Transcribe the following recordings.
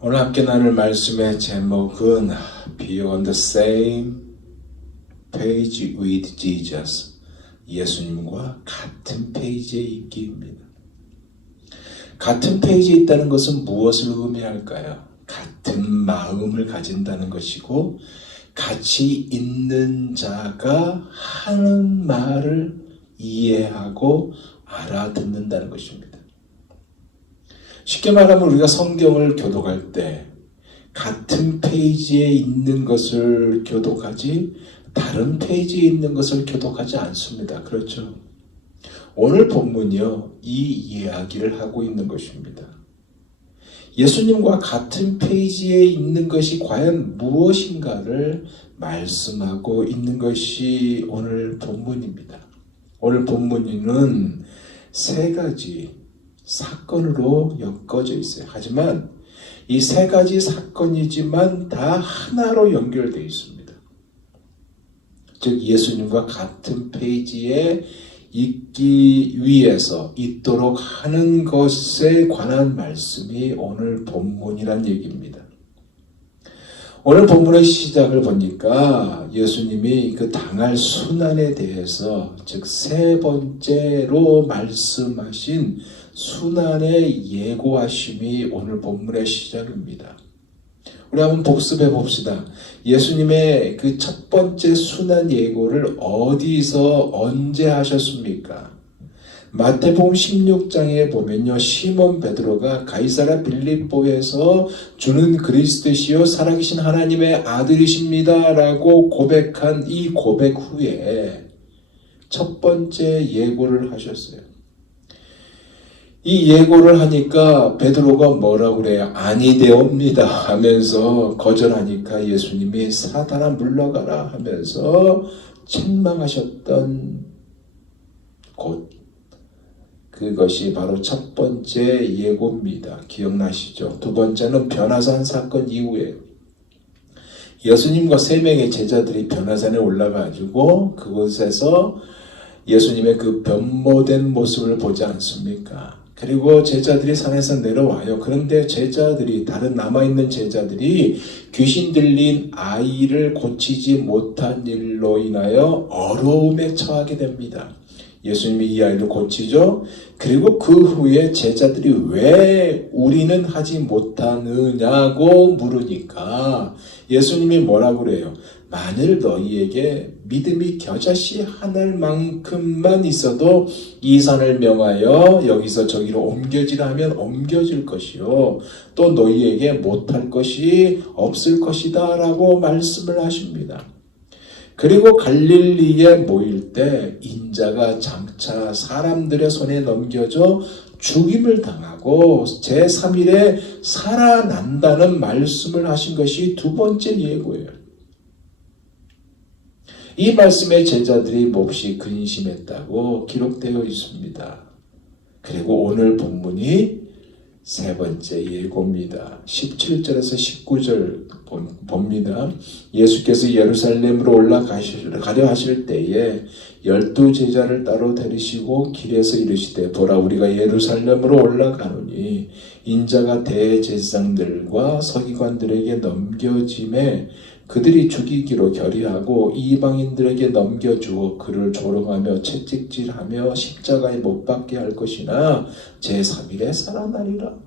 오늘 함께 나눌 말씀의 제목은 Be on the same page with Jesus. 예수님과 같은 페이지에 있기입니다. 같은 페이지에 있다는 것은 무엇을 의미할까요? 같은 마음을 가진다는 것이고, 같이 있는 자가 하는 말을 이해하고 알아듣는다는 것입니다. 쉽게 말하면 우리가 성경을 교독할 때 같은 페이지에 있는 것을 교독하지 다른 페이지에 있는 것을 교독하지 않습니다. 그렇죠? 오늘 본문이요, 이 이야기를 하고 있는 것입니다. 예수님과 같은 페이지에 있는 것이 과연 무엇인가를 말씀하고 있는 것이 오늘 본문입니다. 오늘 본문은 세 가지 사건으로 엮어져 있어요. 하지만 이 세 가지 사건이지만 다 하나로 연결되어 있습니다. 즉 예수님과 같은 페이지에 있기 위해서 있도록 하는 것에 관한 말씀이 오늘 본문이란 얘기입니다. 오늘 본문의 시작을 보니까 예수님이 그 당할 순환에 대해서, 즉 세 번째로 말씀하신 순환의 예고하심이 오늘 본문의 시작입니다. 우리 한번 복습해 봅시다. 예수님의 그 첫 번째 순환 예고를 어디서 언제 하셨습니까? 마태복음 16장에 보면요, 시몬 베드로가 가이사랴 빌립보에서 주는 그리스도시요 살아계신 하나님의 아들이십니다 라고 고백한 이 고백 후에 첫 번째 예고를 하셨어요. 이 예고를 하니까 베드로가 뭐라고 그래요? 아니되옵니다 하면서 거절하니까 예수님이 사단아 물러가라 하면서 책망하셨던 곳, 그것이 바로 첫 번째 예고입니다. 기억나시죠? 두 번째는 변화산 사건 이후에 예수님과 세 명의 제자들이 변화산에 올라가지고 그곳에서 예수님의 그 변모된 모습을 보지 않습니까? 그리고 제자들이 산에서 내려와요. 그런데 제자들이, 다른 남아있는 제자들이 귀신 들린 아이를 고치지 못한 일로 인하여 어려움에 처하게 됩니다. 예수님이 이 아이를 고치죠. 그리고 그 후에 제자들이 왜 우리는 하지 못하느냐고 물으니까 예수님이 뭐라고 그래요? 만일 너희에게 믿음이 겨자씨 하늘만큼만 있어도 이 산을 명하여 여기서 저기로 옮겨지라 하면 옮겨질 것이요 또 너희에게 못할 것이 없을 것이다 라고 말씀을 하십니다. 그리고 갈릴리에 모일 때 인자가 장차 사람들의 손에 넘겨져 죽임을 당하고 제3일에 살아난다는 말씀을 하신 것이 두 번째 예고예요. 이 말씀에 제자들이 몹시 근심했다고 기록되어 있습니다. 그리고 오늘 본문이 세 번째 예고입니다. 17절에서 19절 봅니다. 예수께서 예루살렘으로 올라가려 하실 때에 12제자를 따로 데리시고 길에서 이르시되 보라 우리가 예루살렘으로 올라가노니 인자가 대제사장들과 서기관들에게 넘겨짐에 그들이 죽이기로 결의하고 이방인들에게 넘겨주어 그를 조롱하며 채찍질하며 십자가에 못 박게 할 것이나 제3일에 살아나리라.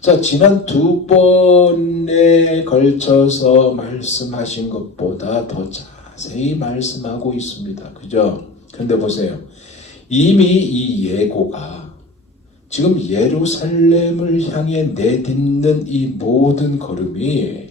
자, 지난 두 번에 걸쳐서 말씀하신 것보다 더 자세히 말씀하고 있습니다. 그죠? 그런데 보세요. 이미 이 예고가 지금 예루살렘을 향해 내딛는 이 모든 걸음이,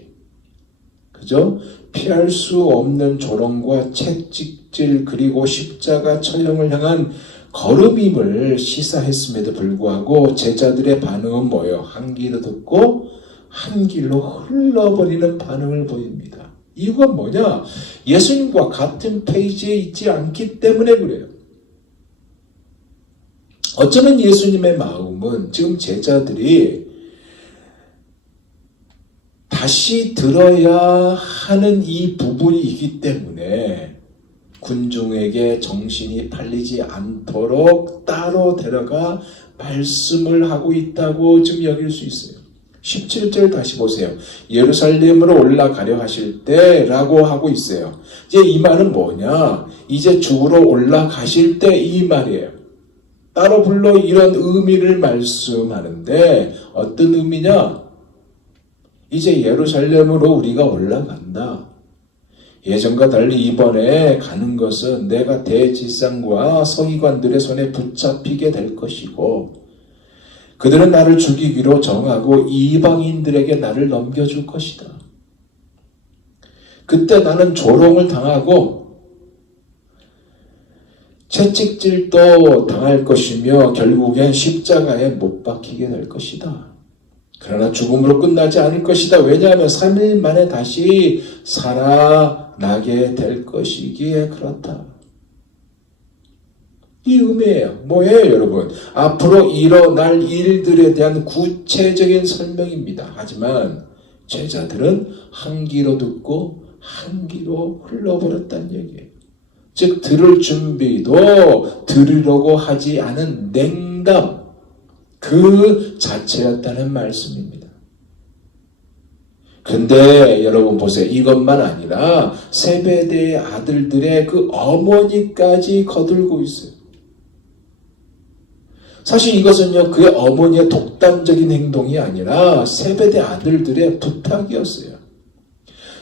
그죠? 피할 수 없는 조롱과 채찍질 그리고 십자가 처형을 향한 걸음임을 시사했음에도 불구하고 제자들의 반응은 뭐예요? 한 귀로 듣고 한 길로 흘러버리는 반응을 보입니다. 이유가 뭐냐? 예수님과 같은 페이지에 있지 않기 때문에 그래요. 어쩌면 예수님의 마음은 지금 제자들이 다시 들어야 하는 이 부분이기 때문에 군중에게 정신이 팔리지 않도록 따로 데려가 말씀을 하고 있다고 지금 여길 수 있어요. 17절 다시 보세요. 예루살렘으로 올라가려 하실 때 라고 하고 있어요. 이제 이 말은 뭐냐? 이제 죽으러 올라가실 때 이 말이에요. 따로 불러 이런 의미를 말씀하는데 어떤 의미냐? 이제 예루살렘으로 우리가 올라간다. 예전과 달리 이번에 가는 것은 내가 대지상과 서기관들의 손에 붙잡히게 될 것이고 그들은 나를 죽이기로 정하고 이방인들에게 나를 넘겨줄 것이다. 그때 나는 조롱을 당하고 채찍질도 당할 것이며 결국엔 십자가에 못 박히게 될 것이다. 그러나 죽음으로 끝나지 않을 것이다. 왜냐하면 3일 만에 다시 살아나게 될 것이기에 그렇다. 이 의미예요. 뭐예요, 여러분? 앞으로 일어날 일들에 대한 구체적인 설명입니다. 하지만 제자들은 한 귀로 듣고 한 귀로 흘러버렸다는 얘기예요. 즉 들을 준비도 들으려고 하지 않은 냉담 그 자체였다는 말씀입니다. 근데 여러분 보세요. 이것만 아니라 세베대의 아들들의 그 어머니까지 거들고 있어요. 사실 이것은요, 그의 어머니의 독단적인 행동이 아니라 세베대 아들들의 부탁이었어요.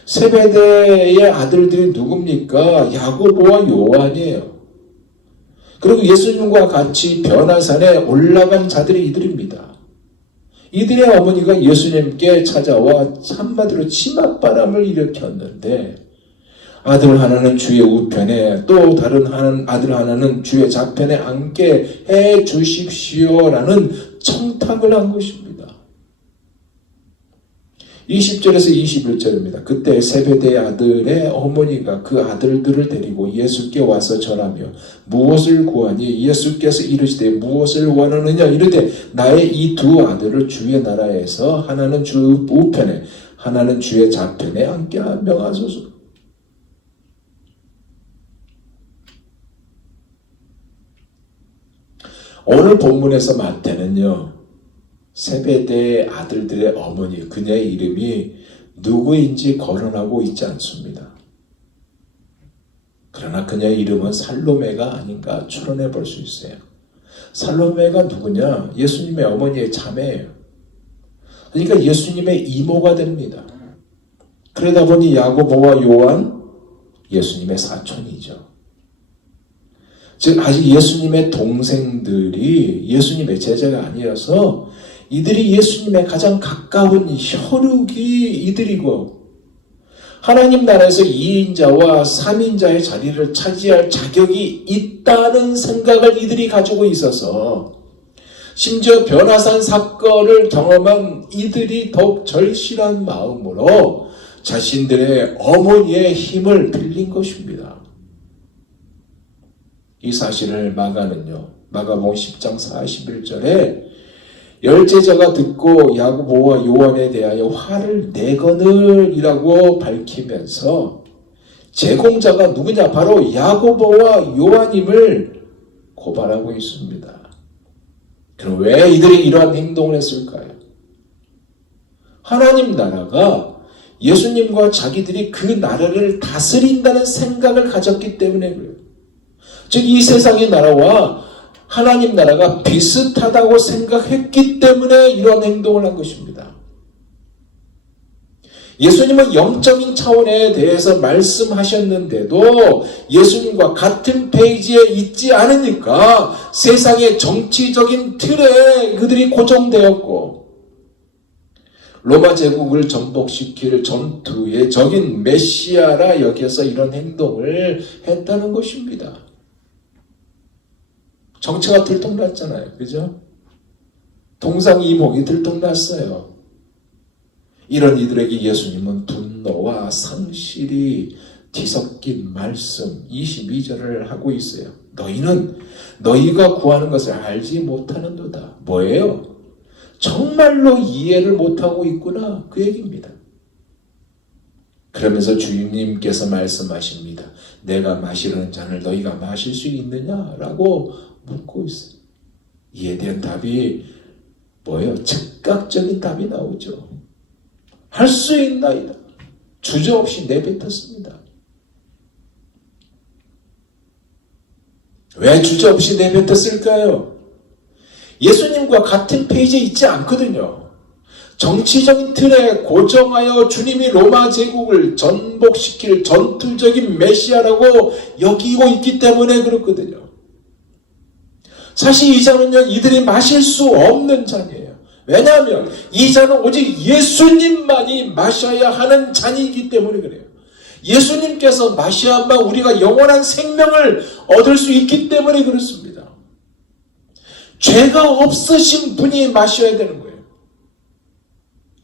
세베대의 아들들이 누굽니까? 야고보와 요한이에요. 그리고 예수님과 같이 변화산에 올라간 자들이 이들입니다. 이들의 어머니가 예수님께 찾아와 한마디로 치맛바람을 일으켰는데 아들 하나는 주의 우편에 또 다른 아들 하나는 주의 좌편에 앉게 해 주십시오라는 청탁을 한 것입니다. 20절에서 21절입니다. 그때 세베대의 아들의 어머니가 그 아들들을 데리고 예수께 와서 절하며 무엇을 구하니 예수께서 이르시되 무엇을 원하느냐 이르되 나의 이 두 아들을 주의 나라에서 하나는 주 우편에 하나는 주의 좌편에 앉게 명하소서. 오늘 본문에서 마태는요, 세베대의 아들들의 어머니, 그녀의 이름이 누구인지 거론하고 있지 않습니다. 그러나 그녀의 이름은 살로메가 아닌가 추론해 볼 수 있어요. 살로메가 누구냐? 예수님의 어머니의 자매예요. 그러니까 예수님의 이모가 됩니다. 그러다 보니 야고보와 요한, 예수님의 사촌이죠. 즉 아직 예수님의 동생들이 예수님의 제자가 아니어서 이들이 예수님의 가장 가까운 혈육이 이들이고 하나님 나라에서 2인자와 3인자의 자리를 차지할 자격이 있다는 생각을 이들이 가지고 있어서 심지어 변화산 사건을 경험한 이들이 더욱 절실한 마음으로 자신들의 어머니의 힘을 빌린 것입니다. 이 사실을 마가복음 10장 41절에 열제자가 듣고 야고보와 요한에 대하여 화를 내거늘이라고 밝히면서 제공자가 누구냐? 바로 야고보와 요한임을 고발하고 있습니다. 그럼 왜 이들이 이러한 행동을 했을까요? 하나님 나라가 예수님과 자기들이 그 나라를 다스린다는 생각을 가졌기 때문에 그래요. 즉 이 세상의 나라와 하나님 나라가 비슷하다고 생각했기 때문에 이런 행동을 한 것입니다. 예수님은 영적인 차원에 대해서 말씀하셨는데도 예수님과 같은 페이지에 있지 않으니까 세상의 정치적인 틀에 그들이 고정되었고 로마 제국을 정복시킬 전투의 적인 메시아라 여기서 이런 행동을 했다는 것입니다. 정체가 들통났잖아요. 그죠? 동상이몽이 들통났어요. 이런 이들에게 예수님은 분노와 상실이 뒤섞인 말씀 22절을 하고 있어요. 너희는 너희가 구하는 것을 알지 못하는도다. 뭐예요? 정말로 이해를 못하고 있구나. 그 얘기입니다. 그러면서 주님께서 말씀하십니다. 내가 마시려는 잔을 너희가 마실 수 있느냐라고 묻고 있어요. 이에 대한 답이 뭐예요? 즉각적인 답이 나오죠. 할 수 있나이다. 주저없이 내뱉었습니다. 왜 주저없이 내뱉었을까요? 예수님과 같은 페이지에 있지 않거든요. 정치적인 틀에 고정하여 주님이 로마 제국을 전복시킬 전투적인 메시아라고 여기고 있기 때문에 그렇거든요. 사실 이 잔은요, 이들이 마실 수 없는 잔이에요. 왜냐하면 이 잔은 오직 예수님만이 마셔야 하는 잔이기 때문에 그래요. 예수님께서 마셔야만 우리가 영원한 생명을 얻을 수 있기 때문에 그렇습니다. 죄가 없으신 분이 마셔야 되는 거예요.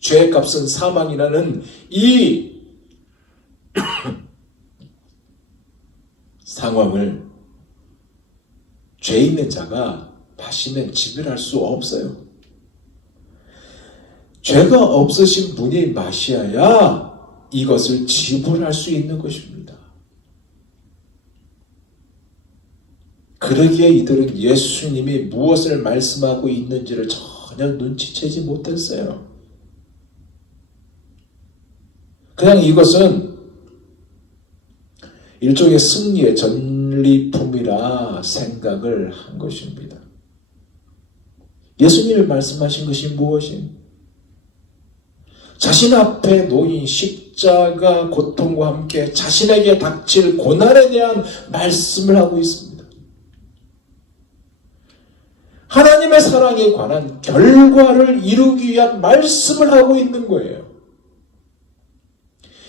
죄의 값은 사망이라는 이 상황을 죄 있는 자가 마시면 지불할 수 없어요. 죄가 없으신 분이 마셔야 이것을 지불할 수 있는 것입니다. 그러기에 이들은 예수님이 무엇을 말씀하고 있는지를 전혀 눈치채지 못했어요. 그냥 이것은 일종의 승리의 전리품이라 생각을 한 것입니다. 예수님이 말씀하신 것이 무엇이? 자신 앞에 놓인 십자가 고통과 함께 자신에게 닥칠 고난에 대한 말씀을 하고 있습니다. 하나님의 사랑에 관한 결과를 이루기 위한 말씀을 하고 있는 거예요.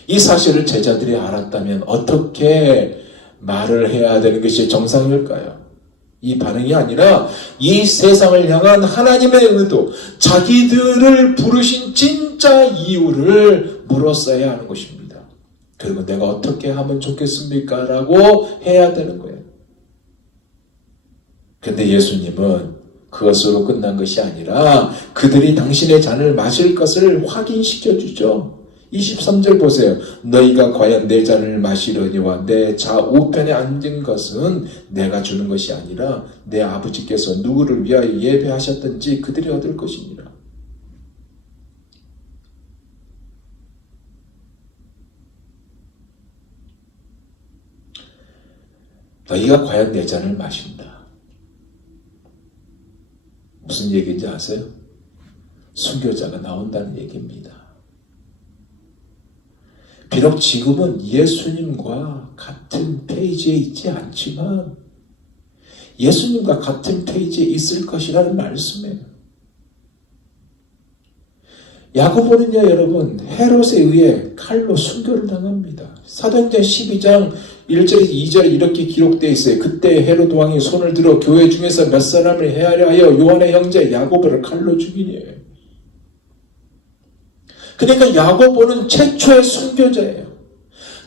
이 사실을 제자들이 알았다면 어떻게 말을 해야 되는 것이 정상일까요? 이 반응이 아니라 이 세상을 향한 하나님의 의도, 자기들을 부르신 진짜 이유를 물었어야 하는 것입니다. 그리고 내가 어떻게 하면 좋겠습니까? 라고 해야 되는 거예요. 근데 예수님은 그것으로 끝난 것이 아니라 그들이 당신의 잔을 마실 것을 확인시켜 주죠. 23절 보세요. 너희가 과연 내 잔을 마시려니와 내 좌우편에 앉은 것은 내가 주는 것이 아니라 내 아버지께서 누구를 위하여 예배하셨든지 그들이 얻을 것이니라. 너희가 과연 내 잔을 마신다. 무슨 얘기인지 아세요? 순교자가 나온다는 얘기입니다. 비록 지금은 예수님과 같은 페이지에 있지 않지만 예수님과 같은 페이지에 있을 것이라는 말씀이에요. 야고보는요, 여러분, 헤롯에 의해 칼로 순교를 당합니다. 사도행전 12장 1절 2절 이렇게 기록되어 있어요. 그때 헤롯 왕이 손을 들어 교회 중에서 몇 사람을 해하려 하여 요한의 형제 야고보를 칼로 죽이니. 그러니까 야고보는 최초의 순교자예요.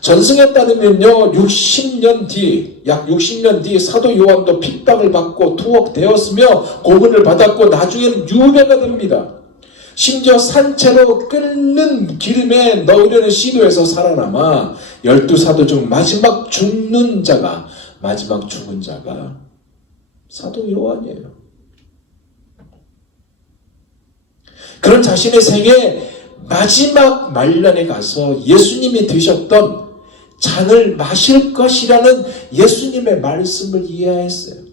전승에 따르면요, 60년 뒤, 약 60년 뒤 사도 요한도 핍박을 받고 투옥되었으며 고문을 받았고 나중에는 유배가 됩니다. 심지어 산채로 끓는 기름에 넣으려는 시도에서 살아남아 12사도 중 마지막 죽은 자가 사도 요한이에요. 그런 자신의 생애 마지막 말년에 가서 예수님이 드셨던 잔을 마실 것이라는 예수님의 말씀을 이해했어요.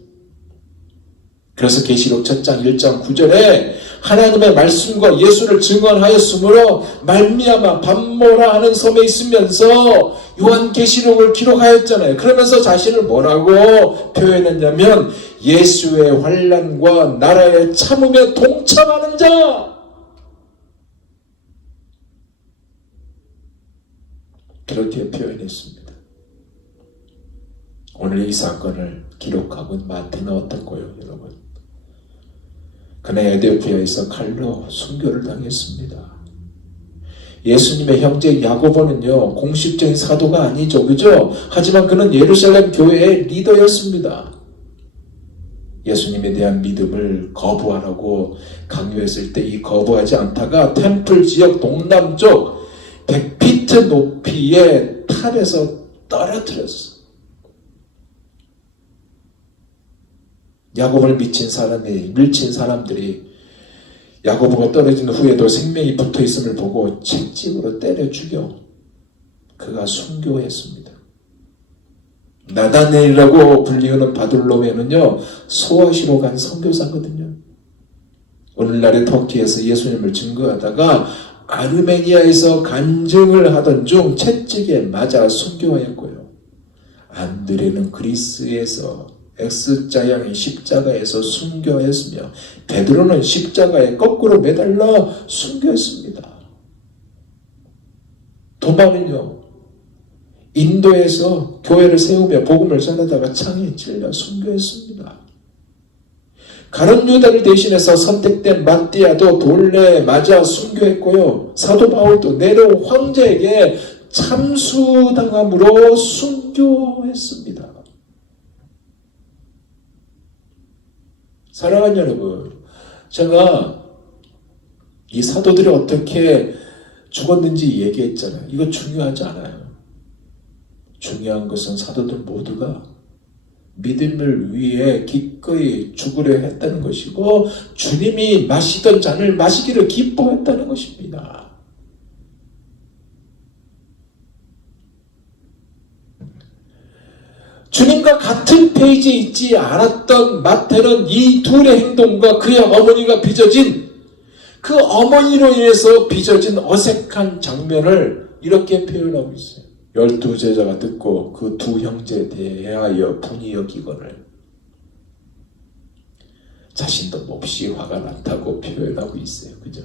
그래서 계시록 1장 1장 9절에 하나님의 말씀과 예수를 증언하였으므로 말미암아 밤모라 하는 섬에 있으면서 요한계시록을 기록하였잖아요. 그러면서 자신을 뭐라고 표현했냐면 예수의 환난과 나라의 참음에 동참하는 자, 그렇게 표현했습니다. 오늘 이 사건을 기록하고 마태는 어떻고요, 여러분? 그는 에티오피아에서 칼로 순교를 당했습니다. 예수님의 형제 야고보는요, 공식적인 사도가 아니죠, 그죠? 하지만 그는 예루살렘 교회의 리더였습니다. 예수님에 대한 믿음을 거부하라고 강요했을 때 이 거부하지 않다가 템플 지역 동남쪽 100피트 높이의 탑에서 떨어뜨렸어. 야곱을 밀친 사람들이 야곱으로 떨어진 후에도 생명이 붙어있음을 보고 채찍으로 때려 죽여 그가 순교했습니다. 나다네일이라고 불리우는 바돌로메는요, 소아시로 간 선교사거든요. 오늘날의 터키에서 예수님을 증거하다가 아르메니아에서 간증을 하던 중 채찍에 맞아 순교하였고요. 안드레는 그리스에서 X자형의 십자가에서 순교했으며 베드로는 십자가에 거꾸로 매달려 순교했습니다. 도마는요, 인도에서 교회를 세우며 복음을 전하다가 창에 찔려 순교했습니다. 가룟 유다를 대신해서 선택된 마띠아도 돌에 맞아 순교했고요. 사도 바울도 네로 황제에게 참수당함으로 순교했습니다. 사랑하는 여러분, 제가 이 사도들이 어떻게 죽었는지 얘기했잖아요. 이거 중요하지 않아요. 중요한 것은 사도들 모두가 믿음을 위해 기꺼이 죽으려 했다는 것이고 주님이 마시던 잔을 마시기를 기뻐했다는 것입니다. 주님과 같은 페이지에 있지 않았던 마태는 이 둘의 행동과 그의 어머니가 빚어진 그 어머니로 인해서 빚어진 어색한 장면을 이렇게 표현하고 있어요. 12제자가 듣고 그 두 형제에 대하여 분이 여기거늘 자신도 몹시 화가 났다고 표현하고 있어요. 그죠?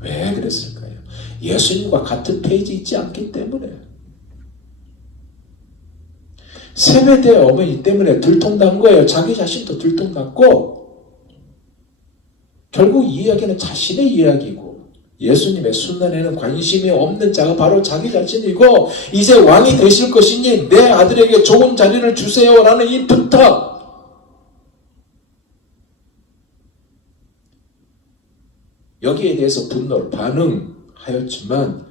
왜 그랬을까요? 예수님과 같은 페이지 있지 않기 때문에. 세베대 어머니 때문에 들통난 거예요. 자기 자신도 들통났고 결국 이 이야기는 자신의 이야기고 예수님의 순환에는 관심이 없는 자가 바로 자기 자신이고 이제 왕이 되실 것이니 내 아들에게 좋은 자리를 주세요라는 이 부탁. 여기에 대해서 분노를 반응하였지만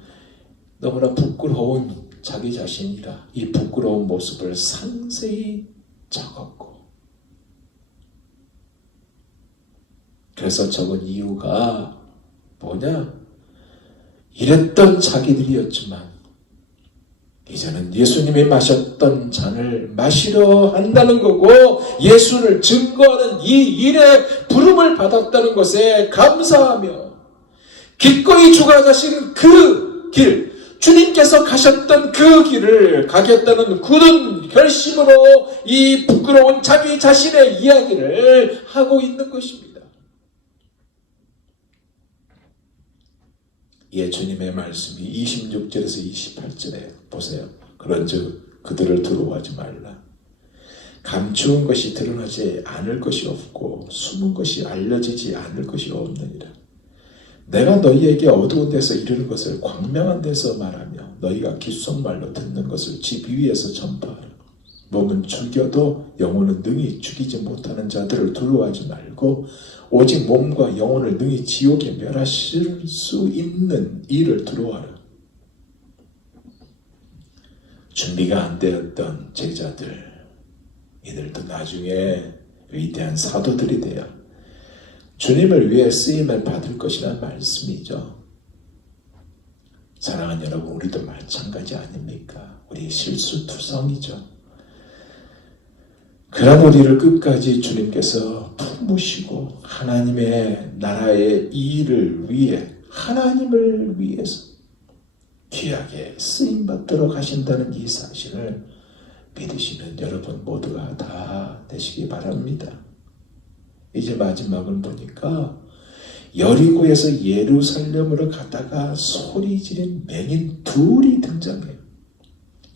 너무나 부끄러운 자기 자신이라 이 부끄러운 모습을 상세히 적었고 그래서 적은 이유가 뭐냐? 이랬던 자기들이었지만 이제는 예수님이 마셨던 잔을 마시려 한다는 거고 예수를 증거하는 이 일에 부름을 받았다는 것에 감사하며 기꺼이 죽어가신 그 길, 주님께서 가셨던 그 길을 가겠다는 굳은 결심으로 이 부끄러운 자기 자신의 이야기를 하고 있는 것입니다. 예, 주님의 말씀이 26절에서 28절에 보세요. 그런즉 그들을 두려워하지 말라. 감추은 것이 드러나지 않을 것이 없고 숨은 것이 알려지지 않을 것이 없느니라. 내가 너희에게 어두운 데서 이르는 것을 광명한 데서 말하며 너희가 귓속말로 듣는 것을 집 위에서 전파하라. 몸은 죽여도 영혼은 능히 죽이지 못하는 자들을 두려워하지 말고 오직 몸과 영혼을 능히 지옥에 멸하실 수 있는 이를 두려워하라. 준비가 안 되었던 제자들, 이들도 나중에 위대한 사도들이 되어 주님을 위해 쓰임을 받을 것이라는 말씀이죠. 사랑하는 여러분, 우리도 마찬가지 아닙니까? 우리 실수투성이죠. 그런 우리를 끝까지 주님께서 품으시고 하나님의 나라의 일을 위해 하나님을 위해서 귀하게 쓰임받도록 하신다는 이 사실을 믿으시는 여러분 모두가 다 되시기 바랍니다. 이제 마지막을 보니까 여리고에서 예루살렘으로 가다가 소리 지른 맹인 둘이 등장해요.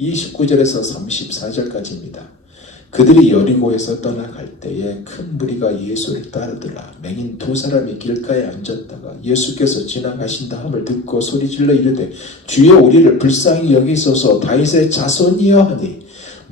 29절에서 34절까지입니다. 그들이 여리고에서 떠나갈 때에 큰 무리가 예수를 따르더라. 맹인 두 사람이 길가에 앉았다가 예수께서 지나가신다 함을 듣고 소리질러 이르되 주여 우리를 불쌍히 여기소서 다윗의 자손이여 하니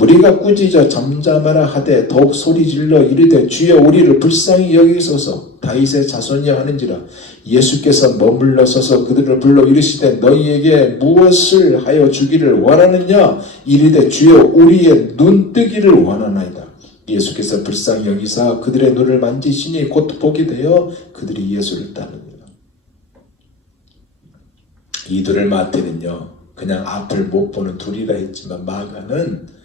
우리가 꾸짖어 잠잠하라 하되 더욱 소리질러 이르되 주여 우리를 불쌍히 여기소서. 다윗의 자손이여 하는지라. 예수께서 머물러 서서 그들을 불러 이르시되 너희에게 무엇을 하여 주기를 원하느냐. 이르되 주여 우리의 눈뜨기를 원하나이다. 예수께서 불쌍히 여기사 그들의 눈을 만지시니 곧 보게 되어 그들이 예수를 따르니라. 이 둘을 마태는요 그냥 앞을 못 보는 둘이라 했지만 마가는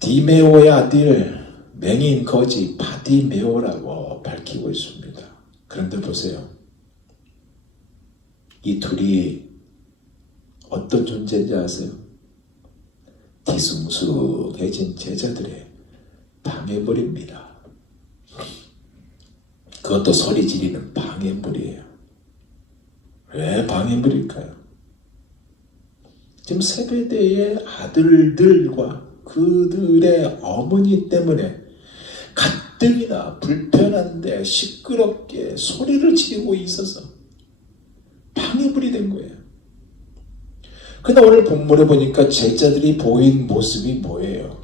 디메오의 아들 맹인 거지 바디메오라고 밝히고 있습니다. 그런데 보세요. 이 둘이 어떤 존재인지 아세요? 뒤숭숭해진 제자들의 방해물입니다. 그것도 소리 지르는 방해물이에요. 왜 방해물일까요? 지금 세베대의 아들들과 그들의 어머니 때문에 가뜩이나 불편한데 시끄럽게 소리를 지르고 있어서 방해물이 된 거예요. 그런데 오늘 본문에 보니까 제자들이 보인 모습이 뭐예요?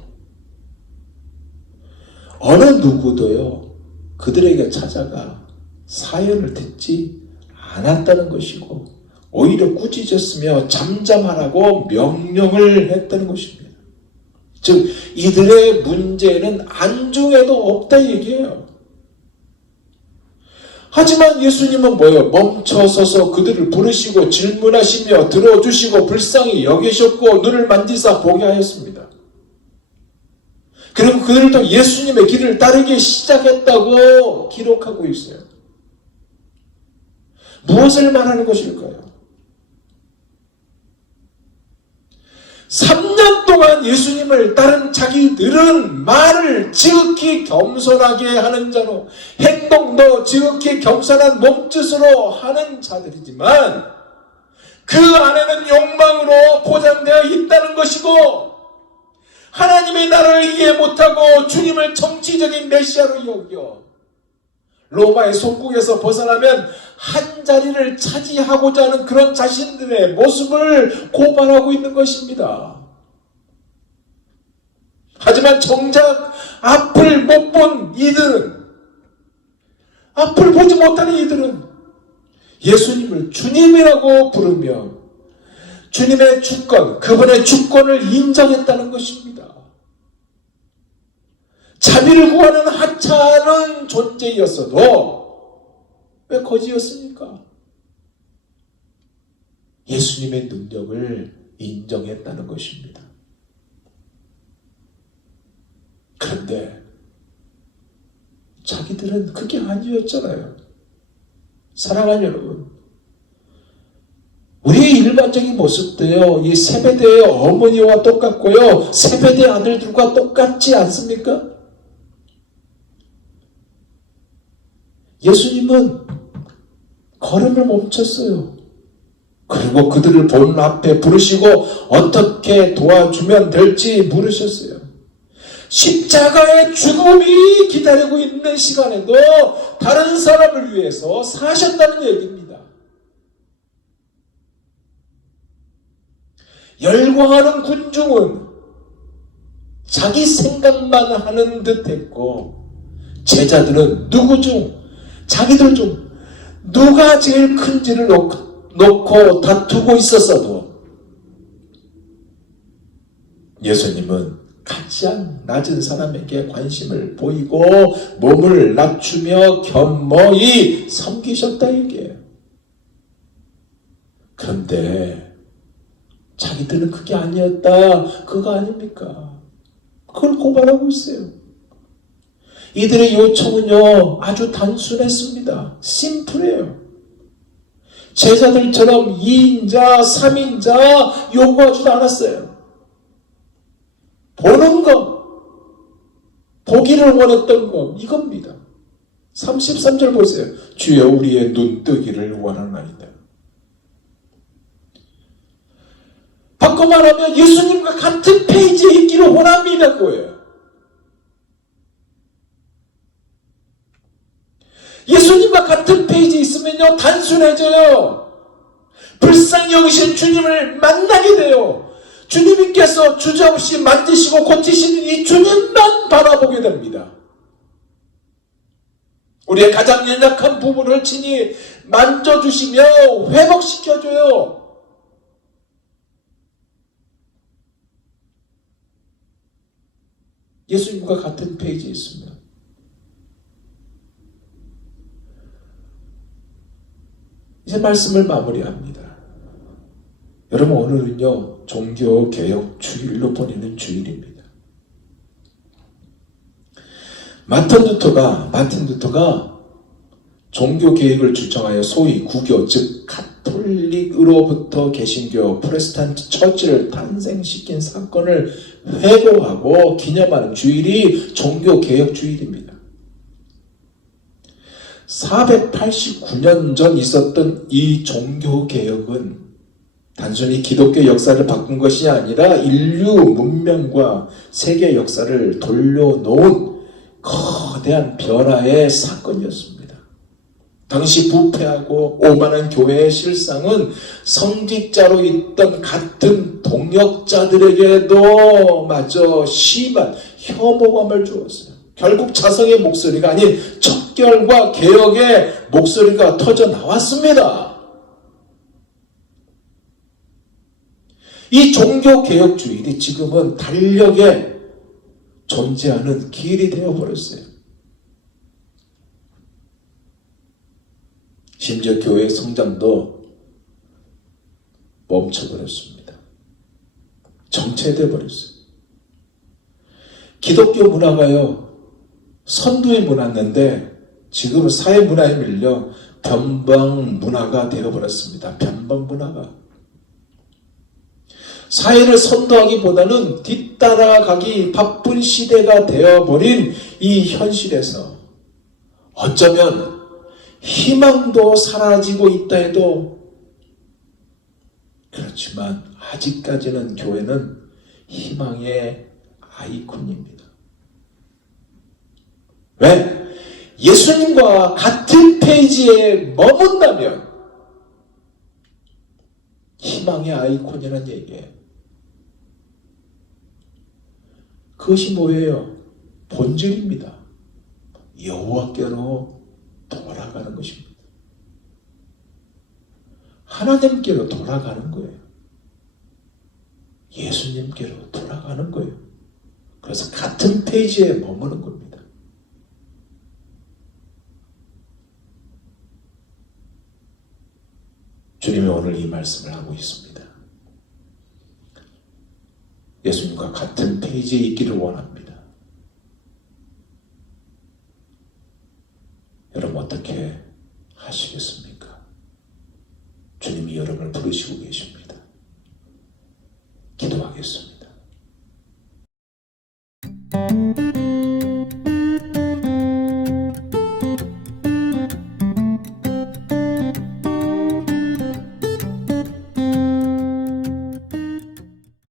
어느 누구도요 그들에게 찾아가 사연을 듣지 않았다는 것이고 오히려 꾸짖었으며 잠잠하라고 명령을 했다는 것입니다. 즉 이들의 문제는 안중에도 없다 얘기예요. 하지만 예수님은 뭐예요? 멈춰서서 그들을 부르시고 질문하시며 들어주시고 불쌍히 여기셨고 눈을 만지사 보게 하였습니다. 그리고 그들도 예수님의 길을 따르기 시작했다고 기록하고 있어요. 무엇을 말하는 것일까요? 3년 동안 예수님을 따른 자기들은 말을 지극히 겸손하게 하는 자로 행동도 지극히 겸손한 몸짓으로 하는 자들이지만 그 안에는 욕망으로 포장되어 있다는 것이고 하나님의 나라를 이해 못하고 주님을 정치적인 메시아로 여겨 로마의 속국에서 벗어나면 한 자리를 차지하고자 하는 그런 자신들의 모습을 고발하고 있는 것입니다. 하지만 정작 앞을 못 본 이들은, 앞을 보지 못하는 이들은 예수님을 주님이라고 부르며 주님의 주권, 그분의 주권을 인정했다는 것입니다. 자비를 구하는 하찮은 존재였어도 왜 거지였습니까? 예수님의 능력을 인정했다는 것입니다. 그런데 자기들은 그게 아니었잖아요. 사랑하는 여러분, 우리의 일반적인 모습도요, 이 세베대의 어머니와 똑같고요, 세베대 아들들과 똑같지 않습니까? 예수님은 걸음을 멈췄어요. 그리고 그들을 본 앞에 부르시고 어떻게 도와주면 될지 물으셨어요. 십자가의 죽음이 기다리고 있는 시간에도 다른 사람을 위해서 사셨다는 얘기입니다. 열광하는 군중은 자기 생각만 하는 듯 했고 제자들은 누구 중 자기들 중 누가 제일 큰지를 놓고 다투고 있었어도 예수님은 가장 낮은 사람에게 관심을 보이고 몸을 낮추며 겸허히 섬기셨다 얘기예요. 그런데 자기들은 그게 아니었다. 그거 아닙니까? 그걸 고발하고 있어요. 이들의 요청은요 아주 단순했습니다. 심플해요. 제자들처럼 2인자 3인자 요구하지도 않았어요. 보는 것, 보기를 원했던 것, 이겁니다. 33절 보세요. 주여 우리의 눈 뜨기를 원하나이다. 바꿔 말하면 예수님과 같은 페이지에 있기를 원합니다. 그거예요. 예수님과 같은 페이지에 있으면요 단순해져요. 불쌍히 여기신 주님을 만나게 돼요. 주님께서 주저없이 만지시고 고치시는 이 주님만 바라보게 됩니다. 우리의 가장 연약한 부분을 친히 만져주시며 회복시켜줘요. 예수님과 같은 페이지에 있습니다. 이제 말씀을 마무리합니다. 여러분, 오늘은요 종교개혁 주일로 보내는 주일입니다. 마틴 루터가 종교개혁을 주장하여 소위 구교, 즉 가톨릭으로부터 개신교, 프로테스탄트 처치를 탄생시킨 사건을 회고하고 기념하는 주일이 종교개혁 주일입니다. 489년 전 있었던 이 종교개혁은 단순히 기독교 역사를 바꾼 것이 아니라 인류 문명과 세계 역사를 돌려놓은 거대한 변화의 사건이었습니다. 당시 부패하고 오만한 교회의 실상은 성직자로 있던 같은 동역자들에게도 마저 심한 혐오감을 주었어요. 결국 자성의 목소리가 아닌 척결과 개혁의 목소리가 터져 나왔습니다. 이 종교개혁주의들이 지금은 달력에 존재하는 길이 되어버렸어요. 심지어 교회의 성장도 멈춰버렸습니다. 정체돼 버렸어요. 기독교 문화가요 선두에 몰았는데 지금은 사회 문화에 밀려 변방 문화가 되어버렸습니다. 변방 문화가 사회를 선도하기보다는 뒤따라가기 바쁜 시대가 되어버린 이 현실에서 어쩌면 희망도 사라지고 있다 해도 그렇지만 아직까지는 교회는 희망의 아이콘입니다. 왜? 예수님과 같은 페이지에 머문다면 희망의 아이콘이라는 얘기예요. 그것이 뭐예요? 본질입니다. 여호와께로 돌아가는 것입니다. 하나님께로 돌아가는 거예요. 예수님께로 돌아가는 거예요. 그래서 같은 페이지에 머무는 겁니다. 주님이 오늘 이 말씀을 하고 있습니다. 예수님과 같은 페이지에 있기를 원합니다. 여러분 어떻게 하시겠습니까? 주님이 여러분을 부르시고 계십니다. 기도하겠습니다.